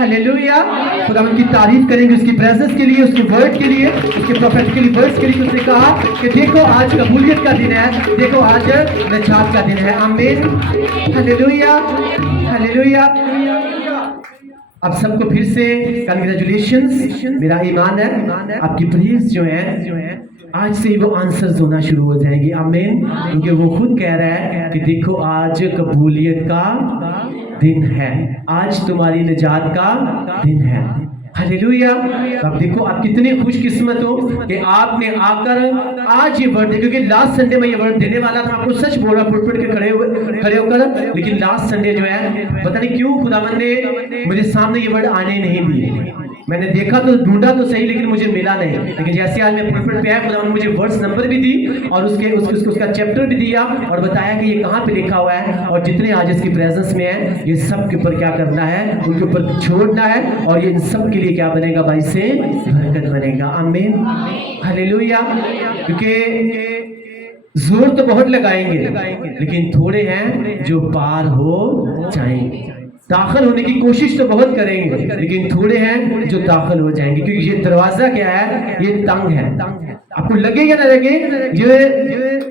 Hallelujah. खुदावंद की तारीफ करेंगे उसकी प्रेजेंस के लिए, उसके वर्ड के लिए, उसके प्रोफेटिकली वर्ड्स के लिए। उसने कहा कि देखो आज कबूलियत का दिन है, देखो आज निजात का दिन है। आमीन, हालेलुया, हालेलुया। आप सबको फिर से कंग्रेचुलेशंस। मेरा ईमान है आपकी प्रेयर्स जो है आज से ही वो आंसर्स होना शुरू हो जाएंगे। आमीन, क्योंकि वो खुद कह रहा है कि देखो आज कबूलियत का दिन है, आज तुम्हारी निजात का दिन है। हालेलुया। अब देखो आप कितने खुश किस्मत हो कि आपने आकर आज ये वर्ड, क्योंकि लास्ट संडे में ये वर्ड देने वाला था, आपको सच बोल रहा पुट के खड़े होकर, लेकिन लास्ट संडे जो है पता नहीं क्यों खुदावंद ने मुझे सामने ये वर्ड आने नहीं दिए। मैंने देखा तो ढूंढा तो सही, लेकिन मुझे मिला नहीं। लेकिन जैसे आज मैं पुलपिट पे आया, खुदावंद ने मुझे वर्स नंबर भी दी और उसका चैप्टर भी दिया और बताया कि ये कहाँ पे लिखा हुआ है, और जितने आज इसकी प्रेजेंस में है ये सब के ऊपर क्या करना है, उनके ऊपर छोड़ना है, और ये इन सब के लिए क्या बनेगा भाई से बरकत बनेगा। आमीन, हालेलुया। क्योंकि जोर तो बहुत लगाएंगे लेकिन थोड़े हैं जो पार हो जाएंगे। दाखिल होने की कोशिश तो बहुत करेंगे लेकिन थोड़े हैं जो दाखिल हो जाएंगे, क्योंकि ये दरवाजा क्या है, ये तंग है। आपको लगे या ना लगे, ये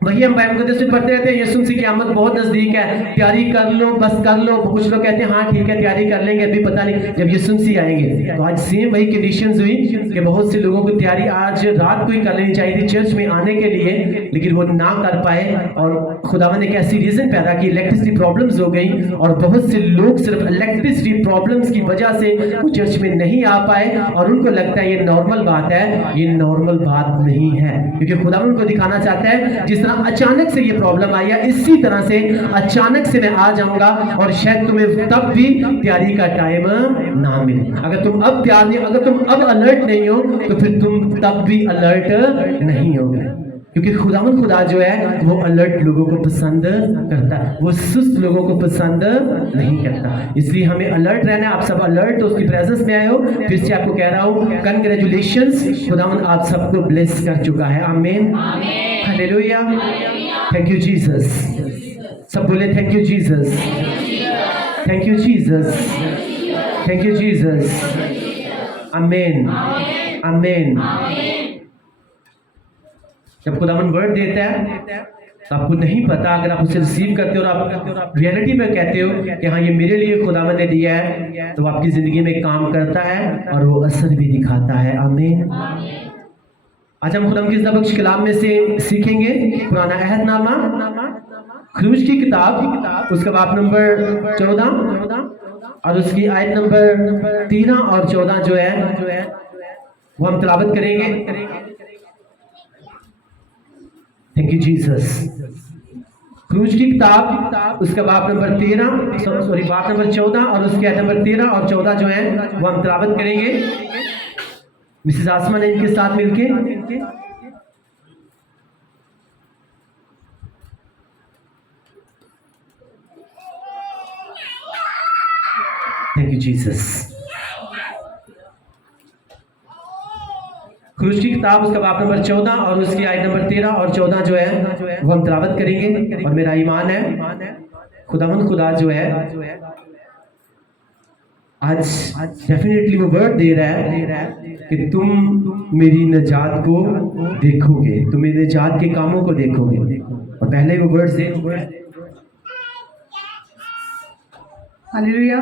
वही हम बाइबल मुकद्दस में पढ़ते रहते हैं, यीशु मसीह की आमद बहुत नजदीक है, तैयारी कर लो, बस कर लो। कुछ लोग कहते हैं हाँ ठीक है तैयारी कर लेंगे, अभी पता नहीं जब यीशु मसीह आएंगे। तो आज सेम वही कंडीशंस हुई कि बहुत से लोगों को तैयारी आज रात को ही कर लेनी चाहिए थी चर्च में आने के लिए, लेकिन वो ना कर पाए। और खुदावंद ने एक ऐसी रीजन पैदा की, इलेक्ट्रिसिटी प्रॉब्लम्स हो गई, और बहुत से लोग सिर्फ इलेक्ट्रिसिटी प्रॉब्लम्स की वजह से वो चर्च में नहीं आ पाए, और उनको लगता है ये नॉर्मल बात है। ये नॉर्मल बात नहीं है, क्योंकि खुदावंद को दिखाना चाहता है जिस तरह अचानक से ये प्रॉब्लम आई है, इसी तरह से अचानक से मैं आ जाऊंगा, और शायद तुम्हें तब भी तैयारी का टाइम ना मिले। अगर तुम अब तैयार नहीं, अगर तुम अब अलर्ट नहीं हो, तो फिर तुम तब भी अलर्ट नहीं होगे, क्योंकि खुदावंद खुदा जो है वो अलर्ट लोगों को पसंद करता है, वो सुस्त लोगों को पसंद नहीं करता। इसलिए हमें अलर्ट रहना है। आप सब अलर्ट हो, उसकी प्रेजेंस में आए हो। फिर से आपको कह रहा हूँ कंग्रेचुलेशंस, खुदावंद आप सबको ब्लेस कर चुका है। आमीन, हालेलुया। Thank you Jesus. सब बोले thank you Jesus, thank you Jesus, thank you Jesus. आमीन, आमीन। जब खुदावंद वर्ड देता है तो आपको नहीं पता, अगर आप उसे रिसीव करते हो और आप रियलिटी में कहते हो कि हाँ ये मेरे लिए खुदावंद ने दिया है, तो आपकी जिंदगी में काम करता है और वो असर भी दिखाता है। आमीन। आज हम खुदावंद की बख्श कलाम में से सीखेंगे पुराना अहदनामा, खरूज की किताब, उसका बाब नंबर 14 और उसकी आयत नंबर 13 और 14 जो है वो हम तिलावत करेंगे। Thank you Jesus. खरूज की किताब, उसका बाब नंबर 14 और उसके आयत नंबर 13 और 14 जो है वो हम तिलावत करेंगे मिसेस आसमा ने इनके साथ मिलके। Thank you Jesus. खरूज की किताब, उसका बाब नंबर 14 और उसकी आयत नंबर 13 और 14 जो है वो हम तिलावत करेंगे। और मेरा ईमान है खुदावंद खुदा जो है आज डेफिनेटली वो वर्ड दे रहा है कि तुम मेरी निजात को देखोगे, तुम मेरे निजात के कामों को देखोगे। और पहले वो वर्ड दे, हालेलुया।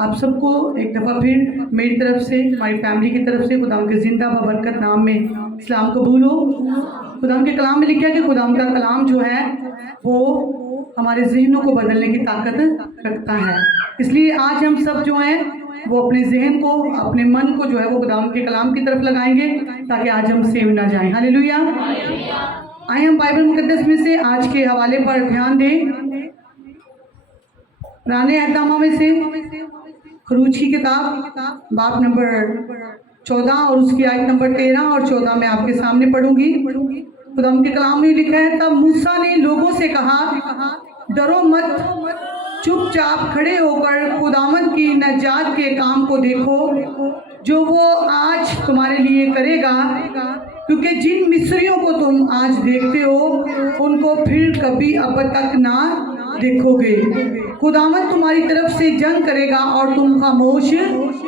आप सबको एक दफ़ा फिर मेरी तरफ से, हमारी फैमिली की तरफ से खुदाम के जिंदा बबरकत नाम में इस्लाम कबूल हो। खुदाम के कलाम में लिखा है कि खुदाम का कलाम जो है वो हमारे जहनों को बदलने की ताकत रखता है। इसलिए आज हम सब जो हैं वो अपने जहन को, अपने मन को जो है वो खुदाम के कलाम की तरफ लगाएंगे, ताकि आज हम सेव ना जाएं। हालेलुया। आए हम बाइबल मुकद्दस में से आज के हवाले पर ध्यान दें। पुराने अहदनामा में से खरूज की किताब, बाब नंबर 14 और उसकी आयत नंबर 13 और 14 मैं आपके सामने पढ़ूंगी। खुदाम के कलाम में लिखा है, तब मूसा ने लोगों से कहा, डरो मत, चुपचाप खड़े होकर खुदावंद की नजात के काम को देखो जो वो आज तुम्हारे लिए करेगा, क्योंकि जिन मिस्रियों को तुम आज देखते हो उनको फिर कभी अब तक ना देखोगे। खुदावंद तुम्हारी तरफ से जंग करेगा और तुम खामोश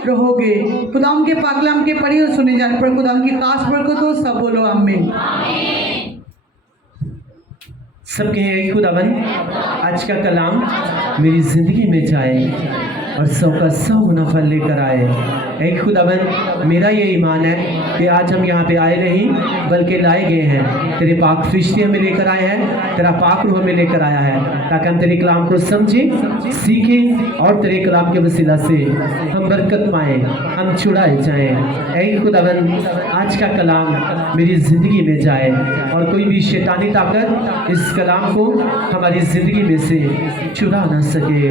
रहोगे। खुदावंद के पाक कलाम के पढ़े और सुने जाने पर खुदावंद की खास बरकत हो। सब बोलो आमीन। सब कहें खुदावंद आज का कलाम मेरी ज़िंदगी में जाए और 100 का 100 गुना फल लेकर आए। ऐ खुदावंद मेरा ये ईमान है कि आज हम यहाँ पे आए नहीं बल्कि लाए गए हैं। तेरे पाक फरिश्ते हमें लेकर आए हैं, तेरा पाक रूह हमें लेकर आया है ताकि हम तेरे कलाम को समझें, सीखें और तेरे कलाम के वसीला से हम बरकत पाएँ, हम छुड़ाए जाएँ। ऐ खुदावंद आज का कलाम मेरी ज़िंदगी में जाए और कोई भी शैतानी ताकत इस कलाम को हमारी ज़िंदगी में से चुरा ना सके।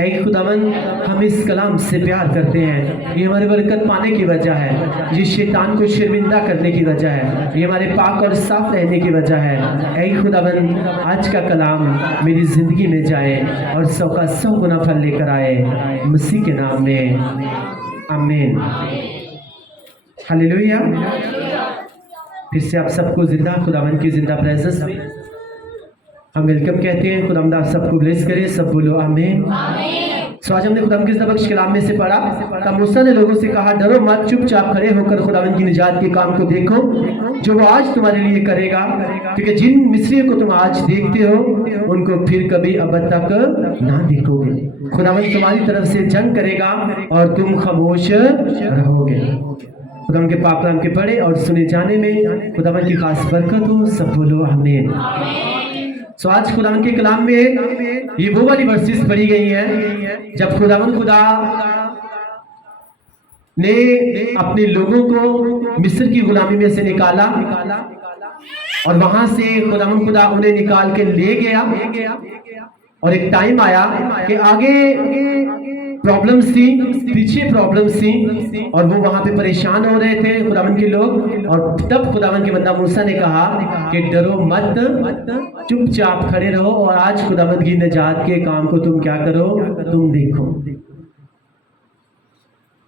ऐ खुदावंद हम इस कलाम से प्यार करते हैं, ये हमारे बरकत पाने की वजह है, ये शैतान को शर्मिंदा करने की वजह है, ये हमारे पाक और साफ रहने की वजह है। ऐ खुदावंद आज का कलाम मेरी ज़िंदगी में जाए और 100 का 100 गुना फल लेकर आए, मसीह के नाम में आमीन। हालेलुया। फिर से आप सबको जिंदा खुदावंद की जिंदा प्रेजेंस में हम वेलकम कहते हैं। खुदावंद आप सबको ब्लेस करे। सब बोलो आमीन। सो आज हमने खुदावंद के बख्श कलाम में से पढ़ा, तब मूसा ने लोगों से कहा डरो मत, चुपचाप खड़े होकर खुदावंद की निजात के काम को देखो जो वो आज तुम्हारे लिए करेगा, क्योंकि जिन मिस्रियों को तुम आज देखते हो उनको फिर कभी अब तक ना देखोगे। खुदावंद तुम्हारी तरफ से जंग करेगा और तुम खामोश रहोगे। खुदावंद के पाक कलाम के पढ़े और सुने जाने में खुदावंद की खास बरकत हो। सब बोलो आमीन। सो आज खुदावंद के कलाम में ये वो वाली वर्सेस पढ़ी गई हैं जब खुदावंद खुदा ने अपने लोगों को मिस्र की गुलामी में से निकाला और वहां से खुदावंद खुदा उन्हें निकाल के ले गया और एक टाइम आया कि आगे प्रॉब्लम्स थी, पीछे प्रॉब्लम्स थी और वो वहां पे परेशान हो रहे थे खुदावंद के लोग। और तब खुदावंद के बंदा मूसा ने कहा कि डरो मत, चुपचाप खड़े रहो और आज खुदावंद की निजात के काम को तुम क्या करो, तुम देखो।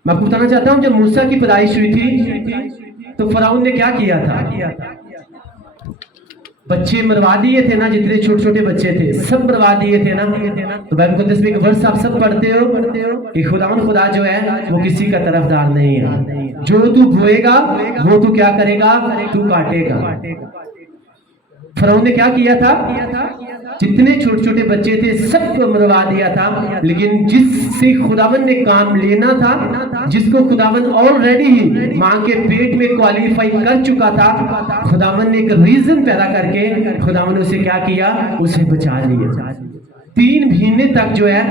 मैं आपको बताना चाहता हूं जब मूसा की पैदाइश हुई थी तो फराउन ने क्या किया था, बच्चे मरवा दिए थे ना, जितने छोटे छोटे बच्चे थे सब मरवा दिए थे ना। तो बाइबल मुकद्दस में एक वर्स आप सब पढ़ते हो कि खुदावंद खुदा जो है वो किसी का तरफदार नहीं है, जो तू बोएगा वो तू क्या करेगा, तू काटेगा। फराउन ने क्या किया था, जितने छोटे छोटे बच्चे थे सबको मरवा दिया था, लेकिन जिससे खुदावंद ने काम लेना था, जिसको खुदावंद ऑलरेडी ही मां के पेट में क्वालिफाई कर चुका था, खुदावंद ने एक रीजन पैदा करके खुदावंद उसे क्या किया, उसे बचा लिया। 3 महीने तक जो है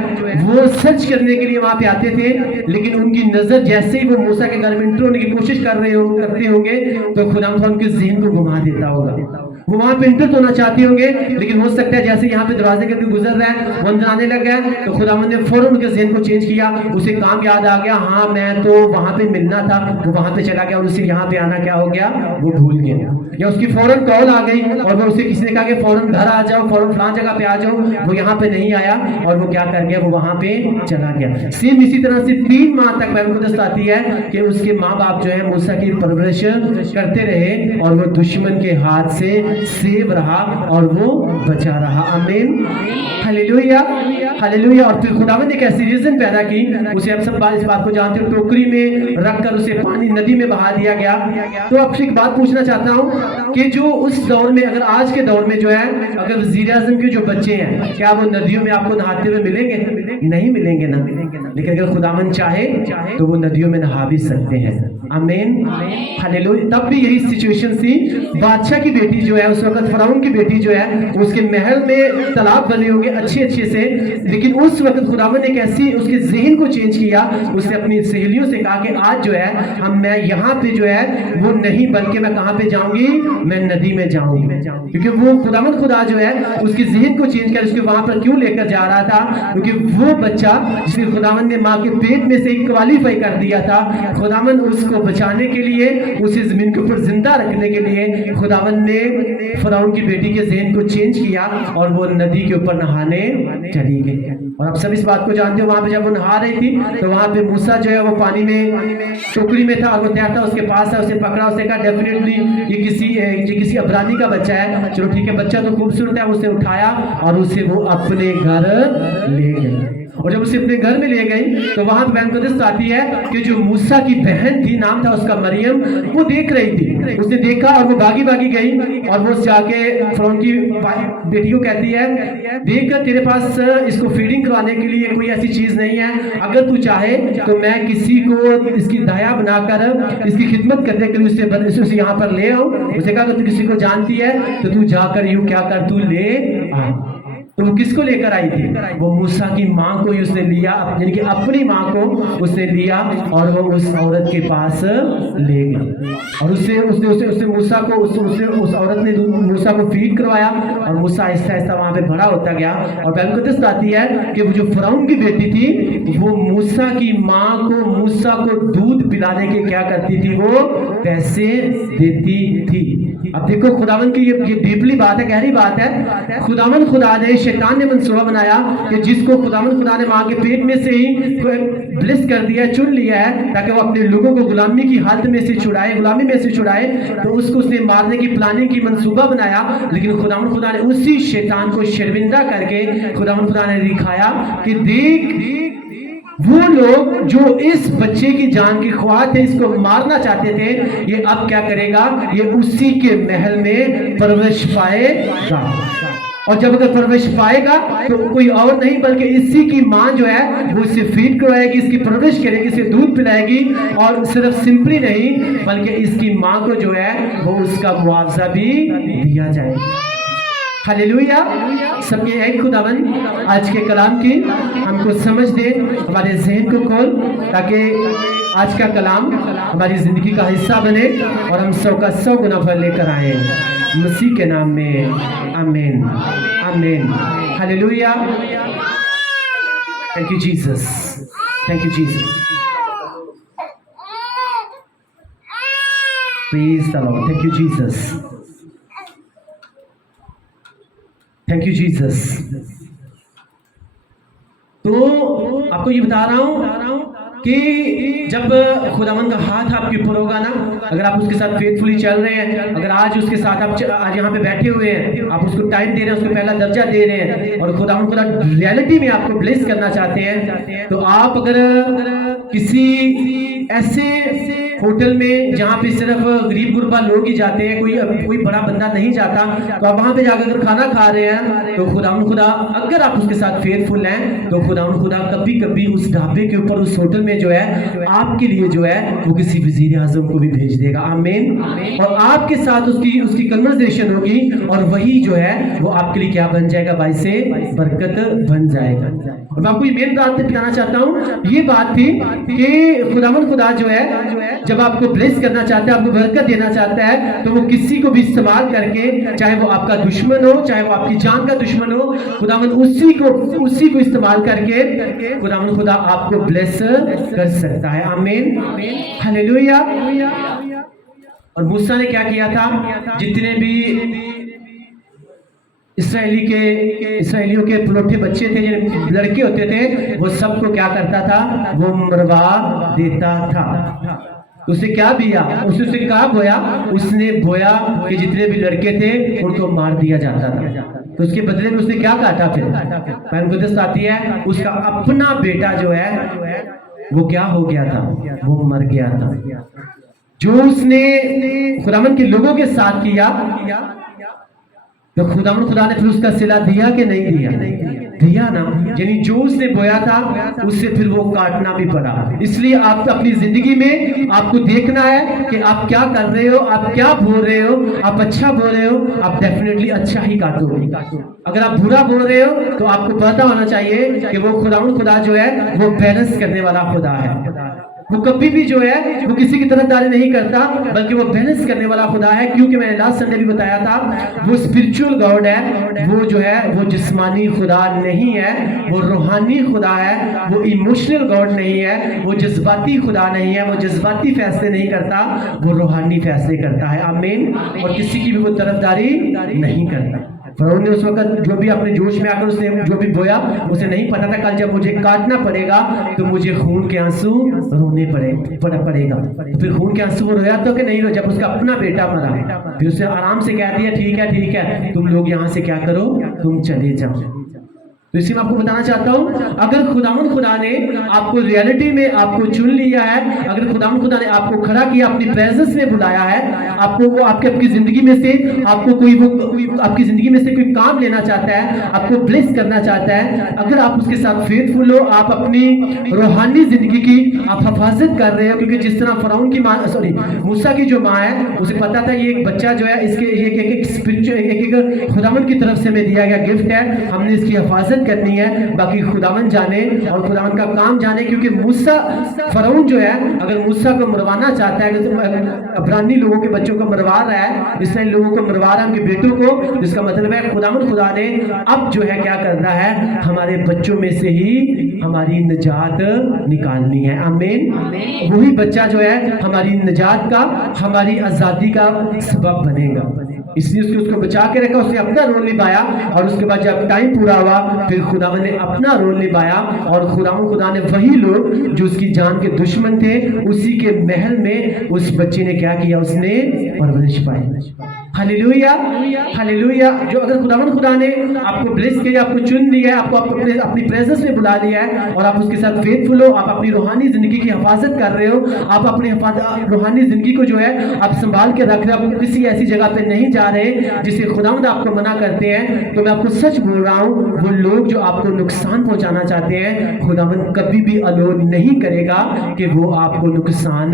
वो सर्च करने के लिए वहां पे आते थे, लेकिन उनकी नजर जैसे ही वो मूसा के घर में एंटर होने की कोशिश करते होंगे तो खुदावंद उनके ज़हन को घुमा देता होगा। वो वहां पे इंटर होना चाहते होंगे, लेकिन हो सकता है जैसे यहाँ पे दरवाजे के गुजर रहा है वो अंदर आने लग गया तो खुदावंद ने फौरन उनके ज़हन को चेंज किया, उसे काम याद आ गया, हाँ मैं तो वहां पे मिलना था, वो वहां पे चला गया और उसे यहाँ पे आना क्या हो गया, वो भूल गया। या उसकी फौरन कॉल आ गई और वो उसे किसी ने कहा कि फौरन घर आ जाओ, फौरन फलां जगह पे आ जाओ, वो यहाँ पे नहीं आया और वो क्या कर गया, वो वहां पे चला गया। सेम इसी तरह से 3 माह तक बाइबल मुकद्दस आती है कि उसके माँ बाप जो है मूसा की परवरिश करते रहे और वो दुश्मन के हाथ से सेव रहा और वो बचा रहा। आमीन, हालेलुया, हालेलुया। और फिर खुदावंद ने एक ऐसी रीजन पैदा की, उसे आप सब इस बात को जानते हो, टोकरी में रखकर उसे पानी नदी में बहा दिया गया। तो आपसे एक बात पूछना चाहता हूं कि जो उस दौर में, अगर आज के दौर में जो है, अगर वज़ीर आज़म के जो बच्चे हैं क्या वो नदियों में आपको नहाते हुए मिलेंगे? नहीं मिलेंगे ना। लेकिन अगर खुदावंद चाहे तो वो नदियों में नहा भी सकते हैं। आमीन, हालेलुया। तब भी यही सिचुएशन थी। बादशाह की बेटी जो है, उस वक्त फराउन की बेटी जो है, उसके महल में तालाब बने होंगे अच्छे अच्छे से, लेकिन उस वक्त खुदावंद ने कैसी उसके ज़हन को चेंज किया, उसने अपनी सहेलियों से कहा कि आज जो है मैं यहाँ पे जो है वो नहीं, बल्कि मैं कहाँ पे जाऊंगी, मैं नदी में जाऊंगी। क्योंकि वो खुदावंद खुदा जो है उसके ज़हन को चेंज कर उसके वहां पर क्यों लेकर जा रहा था, क्योंकि वो बच्चा जिसे खुदावंद ने माँ के पेट में से क्वालिफाई कर दिया था, खुदावंद उसको बचाने के लिए, उसे जमीन के ऊपर जिंदा रखने के लिए खुदावंद ने फराउन की बेटी के ज़हन को चेंज किया और वो नदी के ऊपर नहाने चली गई। اور آپ سب اس بات کو جانتے ہو، وہاں پہ جب وہ نہا رہی تھی تو وہاں پہ موسیٰ جو ہے وہ پانی میں ٹوکری میں تھا، اور وہ تیرتا اس کے پاس تھا، اسے پکڑا، اسے کہا ڈیفینیٹلی یہ کسی عبرانی کا بچہ ہے، چلو ٹھیک ہے بچہ تو خوبصورت ہے، اسے اٹھایا اور اسے وہ اپنے گھر لے گئی۔ اور جب اسے اپنے گھر میں لے گئی تو وہاں پہ بیان قدس آتی ہے کہ جو موسیٰ کی بہن تھی، نام تھا اس کا مریم، وہ دیکھ رہی تھی، اس نے دیکھا اور وہ بھاگی گئی، اور وہ جا کے فرعون کی بیٹی کو کہتی ہے دیکھ تیرے پاس اس کو فیڈنگ کروانے کے لیے کوئی ایسی چیز نہیں ہے، اگر تو چاہے تو میں کسی کو اس کی دایا بنا کر اس کی خدمت کرنے کے لیے اسے یہاں پر لے آؤں۔ اسے کہا کہ تو کسی کو جانتی ہے تو تو جا کر یوں کیا کر، تو لے آ۔ تو وہ کس کو لے کر آئی تھی؟ وہ موسیٰ کی ماں کو ہی اس نے لیا، یعنی کہ اپنی ماں کو اس نے لیا اور وہ اس عورت کے پاس لے گئی، اور اس عورت نے موسیٰ کو فیڈ کروایا، اور موسیٰ آہستہ آہستہ وہاں پہ بڑا ہوتا گیا۔ اور بیان قدس آتی ہے کہ وہ جو فرعون کی بیٹی تھی وہ موسیٰ کی ماں کو موسیٰ کو دودھ پلانے کے کیا کرتی تھی؟ وہ پیسے دیتی تھی۔ اب دیکھو خداوند کی یہ ڈیپلی بات ہے، گہری بات ہے۔ خداوند خدا نے، شیطان نے منصوبہ بنایا کہ جس کو خداوند خدا نے ماں کے پیٹ میں سے ہی بلس کر دیا ہے، چن لیا ہے تاکہ وہ اپنے لوگوں کو غلامی کی حالت میں سے چھڑائے، غلامی میں سے چھڑائے، تو اس کو اس نے مارنے کی پلاننگ کی منصوبہ بنایا۔ لیکن خداوند خدا نے اسی شیطان کو شرمندہ کر کے خداوند خدا نے دکھایا کہ دیکھ وہ لوگ جو اس بچے کی جان کی خواہاں تھے، اس کو مارنا چاہتے تھے، یہ اب کیا کرے گا؟ یہ اسی کے محل میں پرورش پائے گا، اور جب اگر پرورش پائے گا تو کوئی اور نہیں بلکہ اسی کی ماں جو ہے وہ اسے فیڈ کروائے گی، اس کی پرورش کرے گی، اسے دودھ پلائے گی، اور صرف سمپلی نہیں بلکہ اس کی ماں کو جو ہے وہ اس کا معاوضہ بھی دیا جائے گا۔ ہلیلویا! سب کے ایک خداوند آج کے کلام کی ہم کو سمجھ دے، ہمارے ذہن کو کھول، تاکہ آج کا کلام ہماری زندگی کا حصہ بنے اور ہم 100 کا 100 گنا پھل لے کر آئیں، مسیح کے نام میں amen amen hallelujah. Thank you Jesus, thank you Jesus, praise the Lord, thank you Jesus, thank you Jesus. تو آپ کو یہ بتا رہا ہوں کہ جب خداوند کا ہاتھ آپ کے اوپر ہوگا نا، اگر آپ اس کے ساتھ فیتھفلی چل رہے ہیں، اگر آج اس کے ساتھ آپ آج یہاں پہ بیٹھے ہوئے ہیں، آپ اس کو ٹائم دے رہے ہیں، اس کو پہلا درجہ دے رہے ہیں، اور خداوند خدا ریالٹی میں آپ کو بلیس کرنا چاہتے ہیں، تو آپ اگر کسی ایسے ہوٹل میں جہاں پہ صرف غریب غربا لوگ ہی جاتے ہیں، کوئی بڑا بندہ نہیں جاتا، تو آپ وہاں پہ جا کر کھانا کھا رہے ہیں، تو خداوند خدا اگر آپ اس کے ساتھ فیتھفل ہیں تو خداوند خدا کبھی کبھی اس ڈھابے کے اوپر، اس ہوٹل میں جو ہے آپ کے لیے جو ہے وہ کسی وزیر اعظم کو بھی بھیج دے گا، آمین، اور آپ کے ساتھ اس کی کنورسیشن ہوگی، اور وہی جو ہے وہ آپ کے لیے کیا بن جائے گا؟ باعث برکت بن جائے گا۔ اور میں آپ کو یہ مین بات بتانا چاہتا ہوں، یہ بات تھی کہ خداوند خدا جو ہے جب آپ کو بلیس کرنا چاہتا ہے، آپ کو برکت دینا چاہتا ہے، تو وہ کسی کو بھی استعمال کر کے، چاہے وہ آپ کا دشمن ہو، چاہے وہ آپ کی جان کا دشمن ہو، خداوند اسی کو استعمال کر کے خداوند خدا آپ کو بلیس کر سکتا ہے، آمین ہلیلویا۔ اور موسیٰ نے کیا کیا تھا؟ جتنے بھی اسرائیلیوں کے پلوٹے بچے تھے، جو لڑکے ہوتے تھے، وہ سب کو کیا کرتا تھا؟ وہ مروا دیتا تھا۔ اس نے کیا بیا؟ اس نے کہا بویا، اس نے بویا کہ جتنے بھی لڑکے تھے ان کو مار دیا جاتا تھا، تو اس کے بدلے میں اس نے کیا کہا تھا؟ پھر بیان قدس آتی ہے اس کا اپنا بیٹا جو ہے وہ کیا ہو گیا تھا؟ وہ مر گیا تھا۔ جو اس نے خداوند کے لوگوں کے ساتھ کیا، تو خداوند خدا نے پھر اس کا صلہ دیا کہ نہیں دیا؟ دیا نا، یعنی جو اس نے بویا تھا اس سے پھر وہ کاٹنا بھی پڑا۔ اس لیے آپ اپنی زندگی میں آپ کو دیکھنا ہے کہ آپ کیا کر رہے ہو، آپ کیا بول رہے ہو۔ آپ اچھا بول رہے ہو، آپ ڈیفینیٹلی اچھا ہی کاٹو گے۔ اگر آپ برا بول رہے ہو تو آپ کو پتہ ہونا چاہیے کہ وہ خداوند خدا جو ہے وہ بیلنس کرنے والا خدا ہے۔ وہ کبھی بھی جو ہے وہ کسی کی طرف داری نہیں کرتا، بلکہ وہ بیلنس کرنے والا خدا ہے، کیونکہ میں نے لاسٹ سنڈے بھی بتایا تھا وہ اسپرچول گاڈ ہے، وہ جو ہے وہ جسمانی خدا نہیں ہے، وہ روحانی خدا ہے، وہ ایموشنل گاڈ نہیں ہے، وہ جذباتی خدا نہیں ہے، وہ جذباتی فیصلے نہیں کرتا، وہ روحانی فیصلے کرتا ہے، آمین، اور کسی کی بھی وہ طرف داری نہیں کرتا۔ फरौन ने उस वक्त जो भी अपने जोश में आकर उसने जो भी बोया, उसे नहीं पता था कल जब मुझे काटना पड़ेगा तो मुझे खून के आंसू रोने पड़ेगा। तो फिर खून के आंसू वो रोया तो कि नहीं रोया? जब उसका अपना बेटा मरा, फिर उसने आराम से कह दिया ठीक है तुम लोग यहाँ से क्या करो, तुम चले जाओ। तो इसी में आपको बताना चाहता हूं, अगर खुदा ने आपको रियलिटी में आपको चुन लिया है, अगर खुदा ने आपको खड़ा किया, अपनी प्रेजेंस में बुलाया है, आपको वो आपकी जिंदगी में से आपको कोई आपकी जिंदगी में से कोई काम लेना चाहता है, आपको ब्लेस करना चाहता है, अगर आप उसके साथ फेथफुल हो, आप अपनी रूहानी जिंदगी की आप हिफाजत कर रहे हो, क्योंकि जिस तरह फरौन की माँ मूसा की जो माँ है, उसे पता था ये एक बच्चा जो है इसके एक खुदावन की तरफ से हमें दिया गया गिफ्ट है, हमने इसकी हिफाजत करनी है, बाकी खुदावन जाने और खुदावन का काम जाने। क्योंकि मूसा फरौन जो है अगर मूसा को मरवाना चाहता है, तो अब्रानी लोगों के बच्चों को मरवा रहा है, इसराइल लोगों को मरवा रहा है, उनके बेटों को, जिसका मतलब है खुदा ने अब जो है क्या करना है, हमारे बच्चों में से ही हमारी निजात निकालनी है। आमीन। वही बच्चा जो है हमारी निजात का, हमारी आजादी का सबब बनेगा, इसलिए उसको बचा के रखा, उसने अपना रोल निभाया, और उसके बाद जब टाइम पूरा हुआ फिर खुदावन ने अपना रोल निभाया, और खुदा ने वही लोग जो उसकी जान के दुश्मन थे, उसी के महल में उस बच्चे ने क्या किया, उसने परवरिश पाई। Hallelujah, hallelujah. जो अगर खुदा ने आपको ब्लेस किया, आपको चुन लिया है, आपको अपनी प्रेजेंस में बुला लिया है, और आप उसके साथ फेथफुल हो, आप अपनी रूहानी जिंदगी की हिफाजत कर रहे हो, आप अपनी रूहानी जिंदगी को जो है आप संभाल के रख रहे हो, आप किसी ऐसी जगह पे नहीं जा रहे जिसे खुदावंद आपको मना करते हैं, तो मैं आपको सच बोल रहा हूँ, वो लोग जो आपको नुकसान पहुंचाना चाहते हैं, खुदावंद कभी भी अलो नहीं करेगा कि वो आपको नुकसान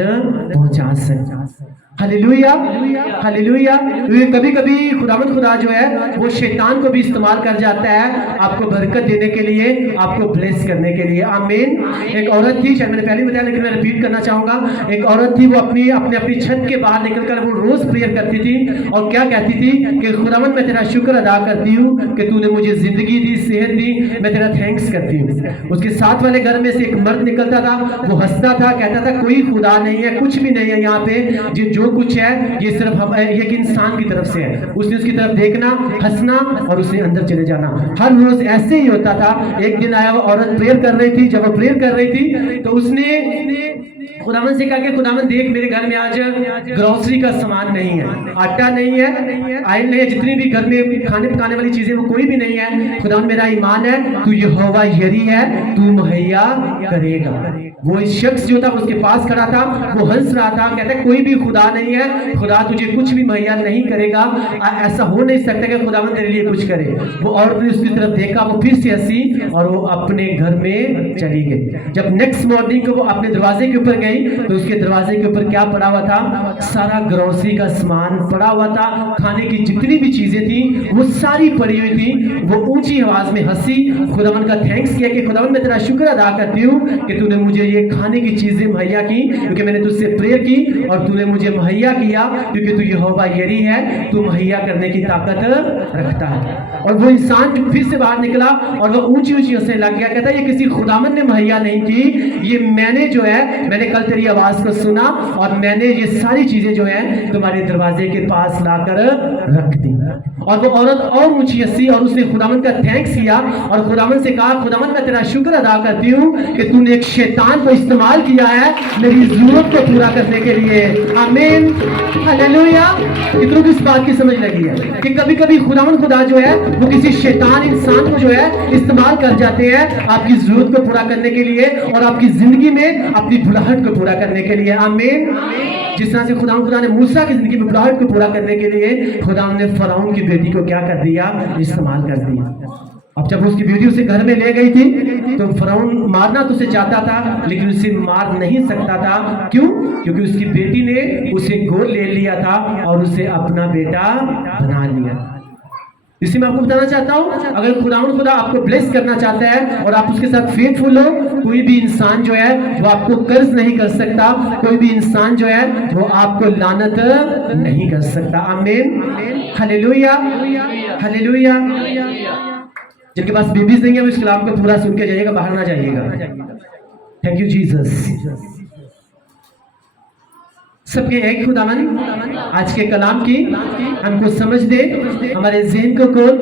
पहुंचा सके। Hallelujah, hallelujah. कभी कभी खुदा जो है वो शैतान को भी इस्तेमाल कर जाता है आपको बरकत देने के लिए, आपको ब्लेस करने के लिए। आमीन। एक औरत थी, शायद मैंने पहले बताया लेकिन मैं रिपीट करना चाहूंगा, एक औरत थी, वो अपनी छत के बाहर निकलकर वो रोज प्रेयर करती थी, और क्या कहती थी कि खुदावंद मैं तेरा शुक्र अदा करती हूँ कि तूने मुझे जिंदगी दी, सेहत दी, मैं तेरा थैंक्स करती हूँ। उसके साथ वाले घर में से एक मर्द निकलता था, वो हंसता था, कहता था कोई खुदा नहीं है, कुछ भी नहीं है यहाँ पे, जो कुछ है ये सिर्फ हम एक इंसान की तरफ से है। उसने उसकी तरफ देखना, हंसना और उसने अंदर चले जाना। हर रोज ऐसे ही होता था। एक दिन आया, वो औरत प्रेयर कर रही थी, जब वो प्रेयर कर रही थी तो उसने खुदावन से कहा कि खुदावन देख मेरे घर में आज ग्रोसरी का सामान नहीं है, आटा नहीं है, आयल नहीं है, जितनी भी घर में खाने पकाने वाली चीजें वो कोई भी नहीं है। खुदावन मेरा ईमान है तू यहोवा यरी है, तू मुहैया करेगा। वो इस शख्स जो था उसके पास खड़ा था, वो हंस रहा था, कहता है कोई भी खुदा नहीं है, खुदा तुझे कुछ भी मुहैया नहीं करेगा, ऐसा हो नहीं सकता कि खुदावन तेरे लिए कुछ करे। वो औरत ने उसकी तरफ देखा, वो फिर से हंसी और वो अपने घर में चली गई। जब नेक्स्ट मॉर्निंग को वो अपने दरवाजे के ऊपर गई तो उसके दरवाजे के ऊपर क्या पड़ा हुआ था, सारा ग्रोसरी का सामान पड़ा हुआ था, खाने की जितनी भी चीजें थी वो सारी पड़ी हुई थी। वो ऊंची आवाज में हंसी, खुदावन का थैंक्स किया कि खुदावन मैं तेरा शुक्र अदा करती हूँ कि तूने मुझे ये खाने की चीजें मुहैया की, क्योंकि मैंने तुझसे प्रेयर की और तूने मुझे मुहैया किया, क्योंकि तू यहोवा यरी है, तू मुहैया करने की ताकत रखता है। और वो इंसान फिर से बाहर निकला और वो ऊंची ऊंची हंसने लग गया, कहता ये किसी खुदावन ने मुहैया नहीं की, ये मैंने जो है, मैंने कल तेरी आवाज को सुना और मैंने ये सारी चीजें जो है तुम्हारे दरवाजे के पास लाकर रख दी। और वो औरत और ऊंची हंसी और उसने खुदावन का थैंक्स किया और खुदावन से कहा खुदावन मैं तेरा शुक्र अदा करती हूँ कि तूने एक शैतान को इस्तेमाल किया है मेरी जरूरत को पूरा करने के लिए। आमीन, हालेलुया। कितनों की इस बात की समझ लगी है कि कभी कभी खुदा जो है वो किसी शैतान इंसान को जो है इस्तेमाल कर जाते हैं आपकी जरूरत को पूरा करने के लिए और आपकी जिंदगी में अपनी बुलाहट को पूरा करने के लिए। आमीन। जिस तरह से खुदा ने मूसा की जिंदगी में बुलाहट को पूरा करने के लिए खुदा ने फरौन की बेटी को क्या कर दिया, इस्तेमाल कर दिया। अब जब उसकी बेटी उसे घर में ले गई थी तो फरौन मारना तो उसे चाहता था लेकिन उसे मार नहीं सकता था। क्यों? क्योंकि उसकी बेटी ने उसे गोद ले लिया था और उसे अपना बेटा बना लिया। इसी में आपको बताना चाहता हूं, अगर खुदा आपको ब्लेस करना चाहता है और आप उसके साथ फेथफुल हो, कोई भी इंसान जो है वो आपको कर्ज नहीं कर सकता, कोई भी इंसान जो है वो आपको लानत नहीं कर सकता। आमीन, हालेलुया, हालेलुया। जिनके पास बेबीज नहीं है वो इस कलाम को पूरा सुन के जाइएगा, बाहर ना जाइएगा। Thank you Jesus. सबके एक खुदावन आज के कलाम की हमको समझ दे, हमारे ज़हन को खोल,